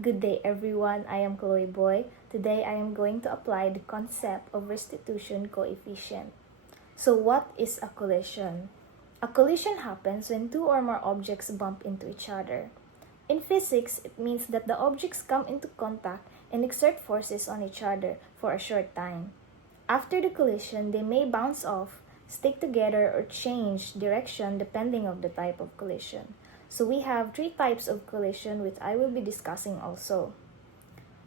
Good day everyone, I am Chloe Boy. Today I am going to apply the concept of restitution coefficient. So what is a collision? A collision happens when two or more objects bump into each other. In physics, it means that the objects come into contact and exert forces on each other for a short time. After the collision, they may bounce off, stick together, or change direction depending on the type of collision. So we have three types of collision which I will be discussing also.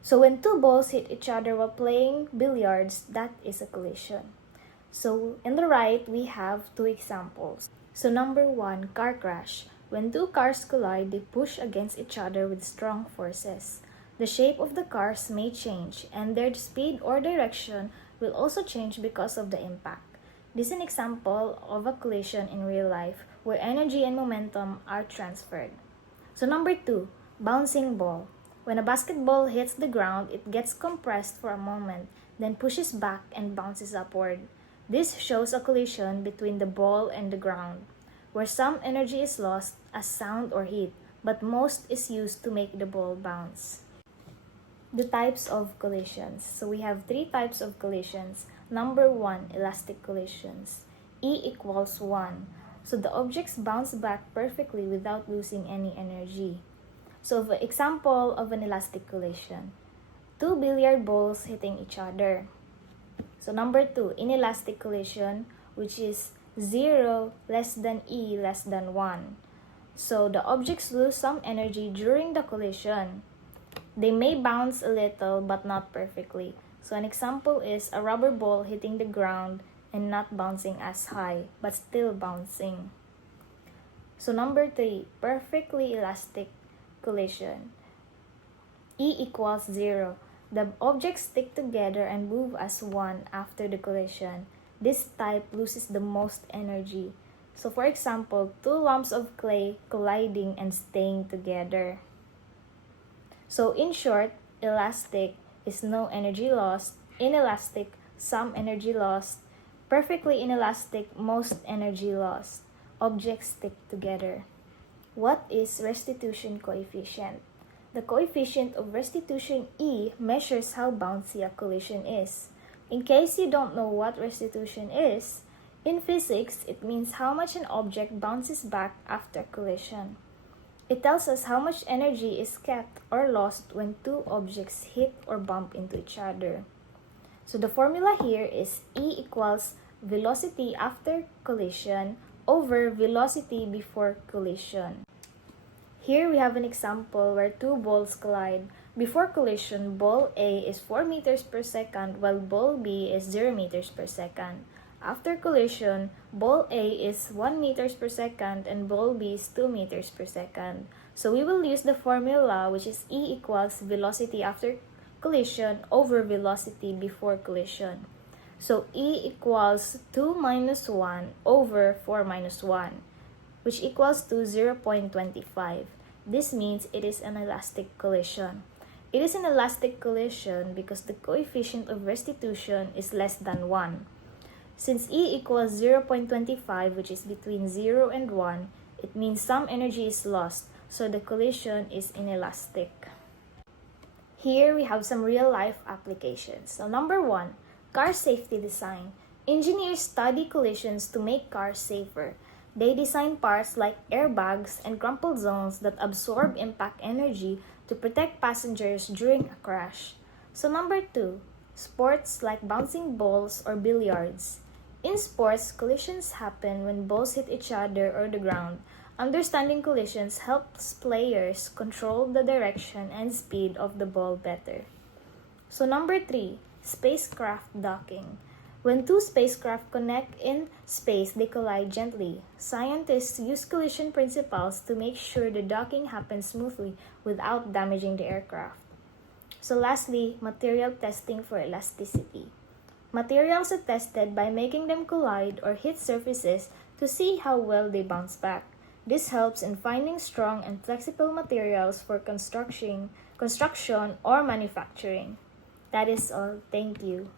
So when two balls hit each other while playing billiards, that is a collision. So in the right, we have two examples. So number one, car crash. When two cars collide, they push against each other with strong forces. The shape of the cars may change, and their speed or direction will also change because of the impact. This is an example of a collision in real life where energy and momentum are transferred. So number two, bouncing ball. When a basketball hits the ground, it gets compressed for a moment, then pushes back and bounces upward. This shows a collision between the ball and the ground, where some energy is lost as sound or heat, but most is used to make the ball bounce. The types of collisions. So we have three types of collisions. Number one, elastic collisions. E equals 1. So the objects bounce back perfectly without losing any energy. So the example of an elastic collision. Two billiard balls hitting each other. So number two, inelastic collision, which is 0 less than E less than 1. So the objects lose some energy during the collision. They may bounce a little but not perfectly. So an example is a rubber ball hitting the ground and not bouncing as high, but still bouncing. So number three, perfectly elastic collision. E equals 0. The objects stick together and move as one after the collision. This type loses the most energy. So for example, two lumps of clay colliding and staying together. So in short, elastic is no energy lost, inelastic, some energy lost, perfectly inelastic, most energy lost. Objects stick together. What is restitution coefficient? The coefficient of restitution E measures how bouncy a collision is. In case you don't know what restitution is, in physics, it means how much an object bounces back after collision. It tells us how much energy is kept or lost when two objects hit or bump into each other. So the formula here is E equals velocity after collision over velocity before collision. Here we have an example where two balls collide. Before collision, ball A is 4 meters per second while ball B is 0 meters per second. After collision, ball A is 1 meters per second and ball B is 2 meters per second. So we will use the formula which is E equals velocity after collision over velocity before collision. So E equals 2 minus 1 over 4 minus 1, which equals to 0.25. This means it is an elastic collision. It is an elastic collision because the coefficient of restitution is less than 1. Since E equals 0.25, which is between 0 and 1, it means some energy is lost, so the collision is inelastic. Here we have some real-life applications. So number one, car safety design. Engineers study collisions to make cars safer. They design parts like airbags and crumple zones that absorb impact energy to protect passengers during a crash. So number two, sports like bouncing balls or billiards. In sports, collisions happen when balls hit each other or the ground. Understanding collisions helps players control the direction and speed of the ball better. So number three, spacecraft docking. When two spacecraft connect in space, they collide gently. Scientists use collision principles to make sure the docking happens smoothly without damaging the aircraft. So lastly, material testing for elasticity. Materials are tested by making them collide or hit surfaces to see how well they bounce back. This helps in finding strong and flexible materials for construction or manufacturing. That is all. Thank you.